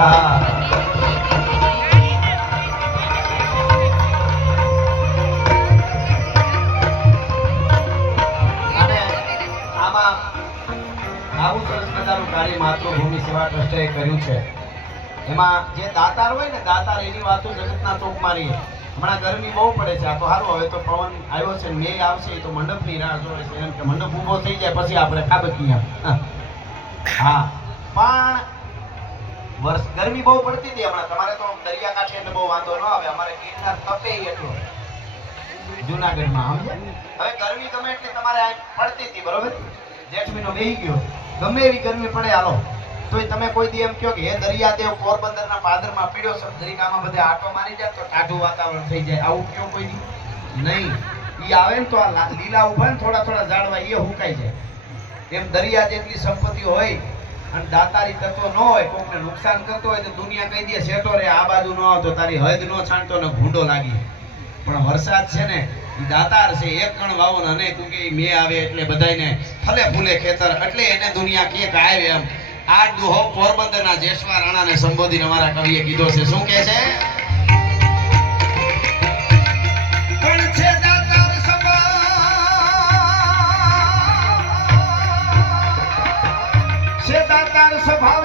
હા અને આમાં આવું સરસ મજાનું કાર્ય માતૃભૂમિ સેવા ટ્રસ્ટે કર્યું છે. એમાં જે દાતાર હોય ને, દાતાર એની વાતો જગતના ચોક મારીએ. હમણાં ગરમી બહુ પડે છે, આ તો સારું હવે તો પવન આવ્યો છે, મે આવશે તો મંડપની રાહ જોવે છે. એમ કે મંડપ ઊભો થઈ જાય પછી આપણે ખાબકીએ. હા પણ વર્ષ ગરમી બહુ પડતી હતી હમણાં. તમારે તો દરિયાકાંઠે એટલે બહુ વાંધો ન આવે, અમારે ગિરનાર તપે એટલો જુનાગઢમાં. સમજે? હવે ગરમી ગમે એટલી તમારે આ પડતી હતી, બરોબર? જેઠ મહિનો બેહી ગયો, ગમે એવી ગરમી પડે હાલો તોય તમે કોઈ દી એમ કહો કે હે દરિયાદેવ પોરબંદરના પાદરમાં પીડ્યો છે, દરિયામાં બધે આટો મારી જાય તો ટાઢું વાતાવરણ થઈ જાય, આવું કહો કોઈ દી? નહીં. ઈ આવે ને તો આ લીલા ઉભા ને થોડા થોડા ઝાડવા એ હુકાઈ જાય. એમ દરિયા જેટલી સંપત્તિ હોય અને દાતારી તત્વ ન હોય, કોકને નુકસાન કરતો હોય તો દુનિયા કહી દે સેટો રે, આ બાજુ ન આવતો, તારી હદ ન છાંટતો ને ભૂંડો લાગી. પણ વરસાદ છે ને ઈ દાતાર છે, એક કણ વાવો ને અનેક ઉગે. મે આવે એટલે બધાયને ફલે ફૂલે ખેતર, એટલે એને દુનિયા કે આવે. એમ આ દુહો પોરબંદરના જેસવા રાણાને સંબોધીને અમારા કવિએ કીધો છે. શું કહે છે? પણ છે દાતાર સ્વભાવ, છે દાતાર સ્વભાવ